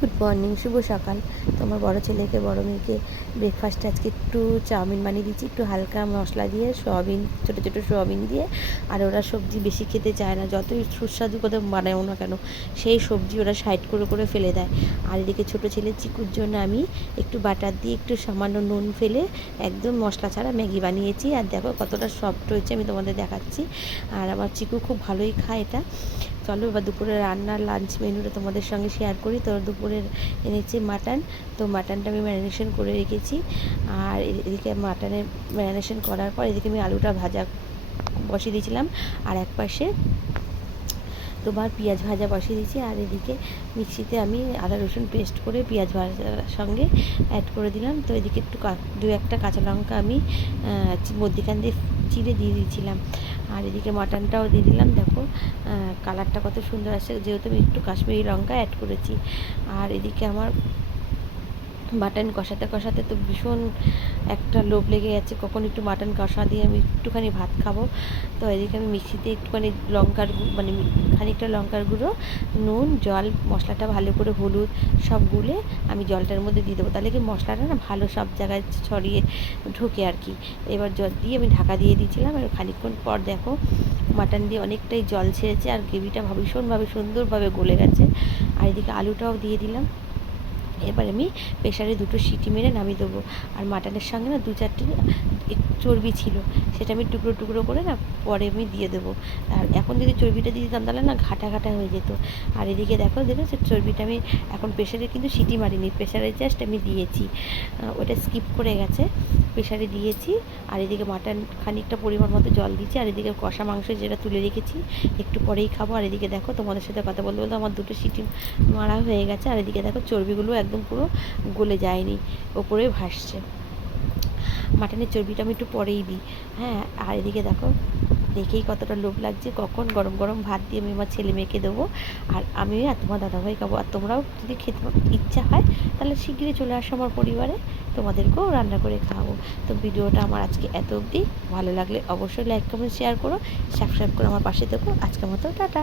Good morning, শুভ সকাল। তোমার বড় ছেলেকে বড় মেয়েকে ব্রেকফাস্টে আজকে একটু চাউমিন বানিয়ে দিচ্ছি, একটু হালকা মশলা দিয়ে, সোয়াবিন ছোটো ছোটো সোয়াবিন দিয়ে। আর ওরা সবজি বেশি খেতে চায় না, যতই সুস্বাদু করে বানাও না কেন সেই সবজি ওরা সাইড করে ফেলে দেয়। আর এদিকে ছোটো ছেলে চিকুর জন্য আমি একটু বাটার দিয়ে একটু সামান্য নুন ফেলে একদম মশলা ছাড়া ম্যাগি বানিয়েছি। আর দেখো কতটা সফট হয়েছে, আমি তোমাদের দেখাচ্ছি। আর আমার চিকু খুব ভালোই খায় এটা। চলো এবার দুপুরে রান্নার লাঞ্চ মেনুটা তোমাদের সঙ্গে শেয়ার করি। তো দুপুরের এনেছি মাটন, তো মাটনটা আমি ম্যারিনেশন করে রেখেছি। আর এদিকে মাটনের ম্যারিনেশন করার পর এদিকে আমি আলুটা ভাজা বসিয়ে দিয়েছিলাম, আর এক পাশে তোমার পেঁয়াজ ভাজা বসিয়ে দিয়েছি। আর এদিকে মিক্সিতে আমি আদা রসুন পেস্ট করে পেঁয়াজ ভাজার সঙ্গে অ্যাড করে দিলাম। তো এদিকে একটু দু একটা কাঁচা লঙ্কা আমি মধ্যিখান দিয়ে চিড়ে দিয়ে দিয়েছিলাম। আর এদিকে মাটনটাও দিয়ে দিলাম। দেখো কালারটা কত সুন্দর আসছে, যেহেতু আমি একটু কাশ্মীরি লঙ্কা অ্যাড করেছি। আর এদিকে আমার মাটন কষাতে তো ভীষণ একটা লোভ লেগে যাচ্ছে, কখন একটু মাটন কষা দিয়ে আমি একটুখানি ভাত খাবো। তো এদিকে আমি মিক্সিতে একটুখানি খানিকটা লঙ্কার গুঁড়ো, নুন, জল, মশলাটা ভালো করে হলুদ সব গুলে আমি জলটার মধ্যে দিয়ে দেবো, তাহলে কি মশলাটা না ভালো সব জায়গায় ছড়িয়ে ঢোকে আর কি। এবার জল দিয়ে আমি ঢাকা দিয়ে দিয়েছিলাম। আর খানিকক্ষণ পর দেখো মাটন দিয়ে অনেকটাই জল ছেড়েছে, আর গ্রেভিটা ভীষণভাবে সুন্দরভাবে গলে গেছে। আর এদিকে আলুটাও দিয়ে দিলাম। এবার আমি প্রেশারে দুটো সিটি মেরে নামিয়ে দেবো। আর মাটনের সঙ্গে না দু চারটে চর্বি ছিল, সেটা আমি টুকরো টুকরো করে না পরে আমি দিয়ে দেবো। আর এখন যদি চর্বিটা দিয়ে দিতাম তাহলে না ঘাটা হয়ে যেত। আর এদিকে দেখো সে চর্বিটা আমি এখন প্রেশারে কিন্তু সিটি মারিনি, প্রেশারে জাস্ট আমি দিয়েছি, ওটা স্কিপ করে গেছে, প্রেশারে দিয়েছি। আর এদিকে মাটন খানিকটা পরিমাণ মতো জল দিয়েছি। আর এদিকে কষা মাংস যেটা তুলে রেখেছি একটু পরেই খাবো। আর এদিকে দেখো তোমাদের সাথে কথা বলতে বলতে আমার দুটো সিটি মারা হয়ে গেছে। আর এদিকে দেখো চর্বিগুলো একদম পুরো গলে যায়নি, ওপরে ভাসছে। মাটনের চর্বিটা আমি একটু পরেই দিই, হ্যাঁ। আর এদিকে দেখো দেখেই কতটা লোভ লাগছে, কখন গরম গরম ভাত দিয়ে আমি আমার ছেলে মেয়েকে দেবো, আর আমিও আর তোমার দাদাভাই খাবো। আর তোমরাও যদি খেতে ইচ্ছা হয় তাহলে শিগগিরই চলে আসো আমার পরিবারে, তোমাদেরকেও রান্না করে খাওয়াবো। তো ভিডিওটা আমার আজকে এত অবধি। ভালো লাগলে অবশ্যই লাইক কমেন্ট শেয়ার করো, সাবস্ক্রাইব করে আমার পাশে থেকো। আজকের মতো টাটা।